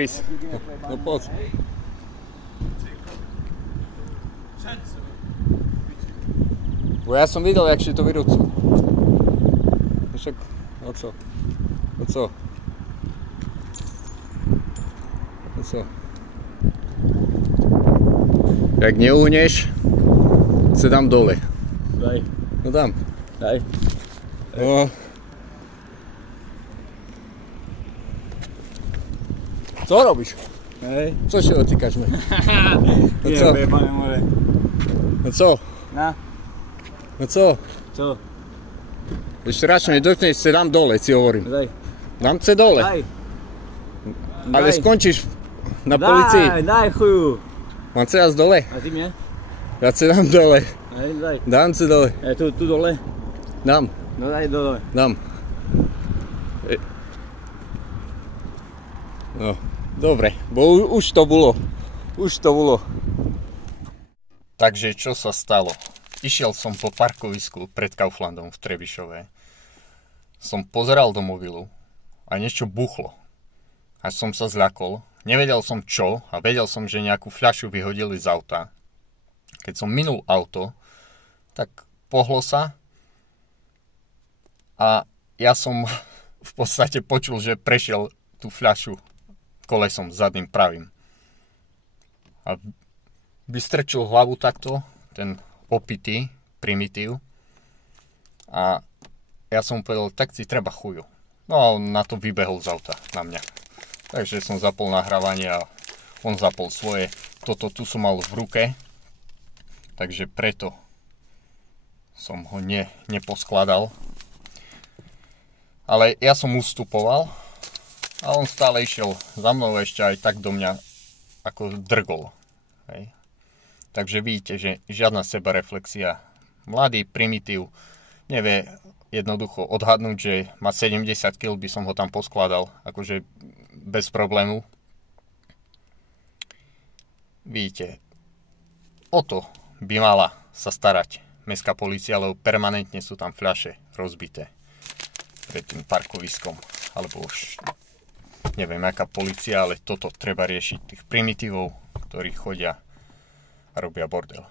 Chris. No poď. Bo ja som videl, jak si to vyrúcu. Však, no co? No co? No co? Jak neuhneš, se dám dole. Daj. No dám. Daj. No. Co robíš? Hej. Co si dotýkaš mi? No co? Pane more. No co? Na. No co? Co? Ešte radšej nedotkneš, se dám dole, si hovorím. Daj. Dám se dole. Daj. Ale Daj. skončíš na policii. Daj chuju. Mám se jazd dole? A ty mě? Ja se dám dole. Hej, daj. Dám se dole. Tu dole. Dám. No daj dole. Dám. No, dobre, bo už to bolo. Už to bolo. Takže čo sa stalo? Išiel som po parkovisku pred Kauflandom v Trebišove. Som pozeral do mobilu a niečo buchlo. Až som sa zľakol. Nevedel som čo a vedel som, že nejakú fľašu vyhodili z auta. Keď som minul auto, tak pohlo sa a ja som v podstate počul, že prešiel tú fľašu kolesom zadným pravým. A vystrčil hlavu takto, ten opitý primitív. A ja som povedal, tak si treba chuju. No a on na to vybehol z auta, na mňa. Takže som zapol nahrávanie a on zapol svoje. Toto tu som mal v ruke, takže preto som ho neposkladal. Ale ja som ustupoval a on stále išiel za mnou ešte aj tak do mňa ako drgol. Hej. Takže vidíte, že žiadna sebareflexia. Mladý primitív nevie jednoducho odhadnúť, že má 70 kg, by som ho tam poskladal. Akože bez problému. Vidíte, o to by mala sa starať mestská polícia, lebo permanentne sú tam fľaše rozbité pred tým parkoviskom. Alebo už neviem, aká polícia, ale toto treba riešiť. Tých primitívov, ktorí chodia a robia bordel.